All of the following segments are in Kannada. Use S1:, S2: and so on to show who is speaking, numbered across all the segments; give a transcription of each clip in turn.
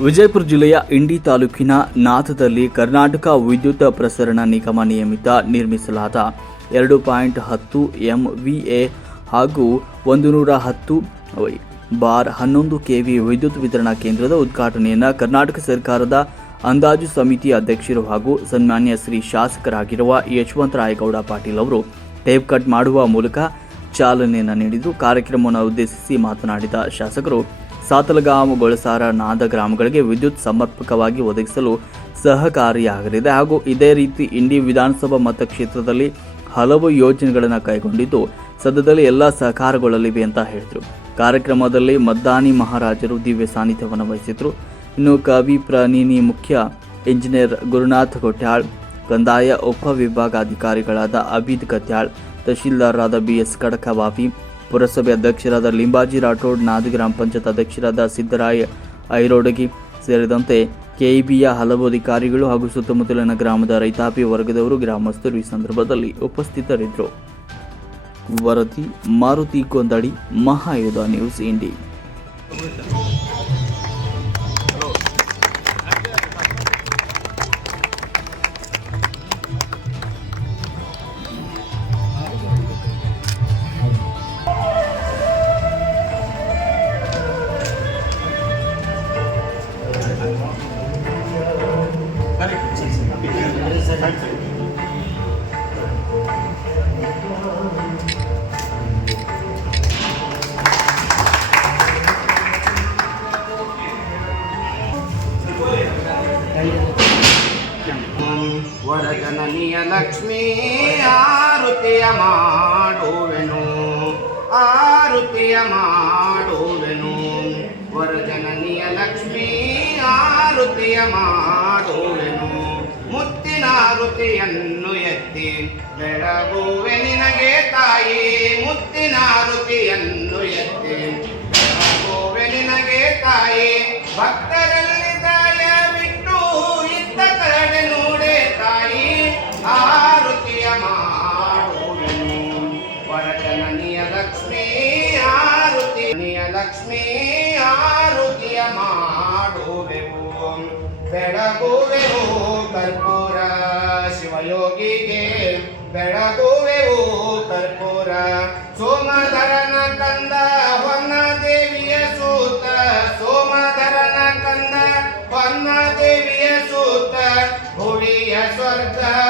S1: ವಿಜಯಪುರ ಜಿಲ್ಲೆಯ ಇಂಡಿ ತಾಲೂಕಿನ ನಾಥದಲ್ಲಿ ಕರ್ನಾಟಕ ವಿದ್ಯುತ್ ಪ್ರಸರಣ ನಿಗಮ ನಿಯಮಿತ ನಿರ್ಮಿಸಲಾದ ಎರಡು ಪಾಯಿಂಟ್ ಹತ್ತು ಎಂವಿಎ ಹಾಗೂ ಒಂದು ನೂರ ಹತ್ತು ಬಾರ್ ಹನ್ನೊಂದು ಕೆವಿ ವಿದ್ಯುತ್ ವಿತರಣಾ ಕೇಂದ್ರದ ಉದ್ಘಾಟನೆಯನ್ನು ಕರ್ನಾಟಕ ಸರ್ಕಾರದ ಅಂದಾಜು ಸಮಿತಿ ಅಧ್ಯಕ್ಷರು ಹಾಗೂ ಸನ್ಮಾನ್ಯ ಶ್ರೀ ಶಾಸಕರಾಗಿರುವ ಯಶವಂತರಾಯಗೌಡ ಪಾಟೀಲ್ ಅವರು ಟೇಪ್ ಕಟ್ ಮಾಡುವ ಮೂಲಕ ಚಾಲನೆಯನ್ನು ನೀಡಿದರು ಕಾರ್ಯಕ್ರಮವನ್ನು ಉದ್ದೇಶಿಸಿ ಮಾತನಾಡಿದ ಶಾಸಕರು ಸಾತಲಗಾಂವ್ ಗೊಳಸಾರ ನಾದ ಗ್ರಾಮಗಳಿಗೆ ವಿದ್ಯುತ್ ಸಮರ್ಪಕವಾಗಿ ಒದಗಿಸಲು ಸಹಕಾರಿಯಾಗಲಿದೆ. ಹಾಗೂ ಇದೇ ರೀತಿ ಇಂಡಿ ವಿಧಾನಸಭಾ ಮತಕ್ಷೇತ್ರದಲ್ಲಿ ಹಲವು ಯೋಜನೆಗಳನ್ನು ಕೈಗೊಂಡಿದ್ದು ಸದ್ಯದಲ್ಲಿ ಎಲ್ಲ ಸಹಕಾರಗೊಳ್ಳಲಿವೆ ಅಂತ ಹೇಳಿದರು. ಕಾರ್ಯಕ್ರಮದಲ್ಲಿ ಮದ್ದಾನಿ ಮಹಾರಾಜರು ದಿವ್ಯ ಸಾನ್ನಿಧ್ಯವನ್ನು ವಹಿಸಿದರು. ಇನ್ನು ಕವಿ ಪ್ರಾಣಿನಿ ಮುಖ್ಯ ಇಂಜಿನಿಯರ್ ಗುರುನಾಥ್ ಕೊಟ್ಯಾಳ್, ಕಂದಾಯ ಉಪವಿಭಾಗಾಧಿಕಾರಿಗಳಾದ ಅಬೀದ್ ಕತ್ಯಾಳ್ ತಹಶೀಲ್ದಾರರಾದ ಬಿಎಸ್ ಕಡಕವಾವಿ ಪುರಸಭೆ ಅಧ್ಯಕ್ಷರಾದ ಲಿಂಬಾಜಿ ರಾಠೋಡ್, ನಾದಿ ಗ್ರಾಮ ಪಂಚಾಯತ್ ಅಧ್ಯಕ್ಷರಾದ ಸಿದ್ದರಾಯ ಐರೋಡಗಿ ಸೇರಿದಂತೆ ಕೆಇಬಿಯ ಹಲವು ಅಧಿಕಾರಿಗಳು ಹಾಗೂ ಸುತ್ತಮುತ್ತಲಿನ ಗ್ರಾಮದ ರೈತಾಪಿ ವರ್ಗದವರು ಗ್ರಾಮಸ್ಥರು ಈ ಸಂದರ್ಭದಲ್ಲಿ ಉಪಸ್ಥಿತರಿದ್ದರು. ವರದಿ, ಮಾರುತಿ ಕೊಂದಡಿ ಮಹಾಯುಧ ನ್ಯೂಸ್ ಇಂಡಿ
S2: ವರಜನನಿಯ ಲಕ್ಷ್ಮೀ ಆರುತಿಯ ಮಾಡುವೆನು. ಆರುತಿಯ ಮಾಡುವೆನು. ವರಜನನಿಯ ಲಕ್ಷ್ಮೀ ಆರುತಿಯ ಮಾಡುವೆನು. ಮುತ್ತಿನ ಆರುತಿಯನ್ನು ಎತ್ತಿ ಬೆಳಗುವೆ ನಿನಗೆ ತಾಯಿ. ಮುತ್ತಿನ ಆರುತಿಯನ್ನು ಎತ್ತಿ ಬೆಳಗುವೆ ನಿನಗೆ ತಾಯಿ. ಭಕ್ತರಲ್ಲಿ ಲಕ್ಷ್ಮೀ ಆರುತಿಯ ಮಾಡುವೆವು. ಬೆಳಗುವೆವು ಕರ್ಪೂರ ಶಿವಯೋಗಿಗೆ. ಬೆಳಗುವೆವು ಕರ್ಪೂರ ಸೋಮಧರನ ಕಂದ ಹೊನ್ನ ದೇವಿಯ ಸೂತ. ಸೋಮಧರನ ಕಂದ ಹೊನ್ನ ದೇವಿಯ ಸೂತ. ಭುವಿಯ ಸ್ವರ್ಗವ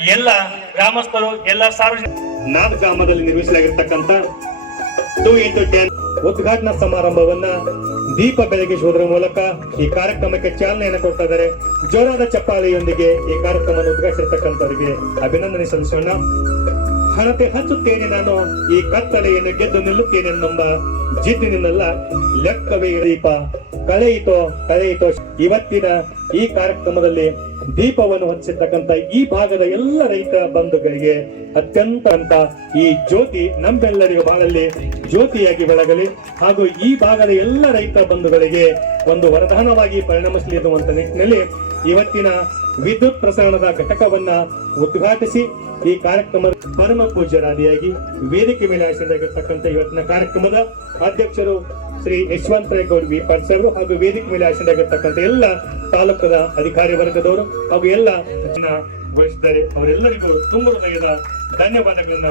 S3: ಎಲ್ಲ ಗ್ರಾಮಸ್ಥರು, ಎಲ್ಲ ಸಾರ್ವಜನಿಕ ನಾಲ್ಕು ಗ್ರಾಮದಲ್ಲಿ ನಿರ್ಮಿಸಲಾಗಿರ್ತಕ್ಕಂತ ಟೂ ಇಂಟು ಟೆನ್ ಉದ್ಘಾಟನಾ ಸಮಾರಂಭವನ್ನ ದೀಪ ಬೆಳಗಿಸುವುದರ ಮೂಲಕ ಈ ಕಾರ್ಯಕ್ರಮಕ್ಕೆ ಚಾಲನೆಯನ್ನು ಕೊಡ್ತಾ ಜೋರಾದ ಚಪ್ಪಾಳೆಯೊಂದಿಗೆ ಈ ಕಾರ್ಯಕ್ರಮವನ್ನು ಉದ್ಘಾಟಿಸಿರ್ತಕ್ಕಂಥವರಿಗೆ ಅಭಿನಂದನೆ ಸಲ್ಲಿಸೋಣ. ಹಣತೆ ಹಚ್ಚುತ್ತೇನೆ ನಾನು, ಈ ಕತ್ತಲೆಯನ್ನು ಗೆದ್ದು ನಿಲ್ಲುತ್ತೇನೆ ಎಂಬ ಜಿದ್ದಿನಲ್ಲ ಲೆಕ್ಕವೇ ದೀಪ. ಕಳೆಯಿತೋ ಕಳೆಯಿತೋ, ಇವತ್ತಿನ ಈ ಕಾರ್ಯಕ್ರಮದಲ್ಲಿ ದೀಪವನ್ನು ಹಚ್ಚಿರ್ತಕ್ಕಂಥ ಈ ಭಾಗದ ಎಲ್ಲ ರೈತ ಬಂಧುಗಳಿಗೆ ಅತ್ಯಂತ ಅಂತ ಈ ಜ್ಯೋತಿ ನಮ್ಮೆಲ್ಲರಿಗೂ ಬಾಳಲ್ಲಿ ಜ್ಯೋತಿಯಾಗಿ ಬೆಳಗಲಿ. ಹಾಗೂ ಈ ಭಾಗದ ಎಲ್ಲ ರೈತ ಬಂಧುಗಳಿಗೆ ಒಂದು ವರದಾನವಾಗಿ ಪರಿಣಮಿಸಲಿರುವಂತ ನಿಟ್ಟಿನಲ್ಲಿ ಇವತ್ತಿನ ವಿದ್ಯುತ್ ಪ್ರಸರಣದ ಘಟಕವನ್ನ ಉದ್ಘಾಟಿಸಿ ಈ ಕಾರ್ಯಕ್ರಮ ಪರಮ ಪೂಜ್ಯರಾದಿಯಾಗಿ ವೇದಿಕೆ ಮೇಲೆ ಆಸೀನರಾಗಿರ್ತಕ್ಕಂಥ ಇವತ್ತಿನ ಕಾರ್ಯಕ್ರಮದ ಅಧ್ಯಕ್ಷರು ಶ್ರೀ ಯಶವಂತರಾಯ ಗೌಡ್ ವಿ ಪರ್ಸರು ಹಾಗೂ ವೇದಿಕೆ ಮೇಲೆ ಆಸೀನರಾಗಿರ್ತಕ್ಕಂಥ ಎಲ್ಲ ತಾಲೂಕದ ಅಧಿಕಾರಿ ವರ್ಗದವರು ಹಾಗೂ ಎಲ್ಲ ವಹಿಸಿದ್ದಾರೆ ಅವರೆಲ್ಲರಿಗೂ ತುಂಬ ಹೃದಯದ ಧನ್ಯವಾದಗಳನ್ನ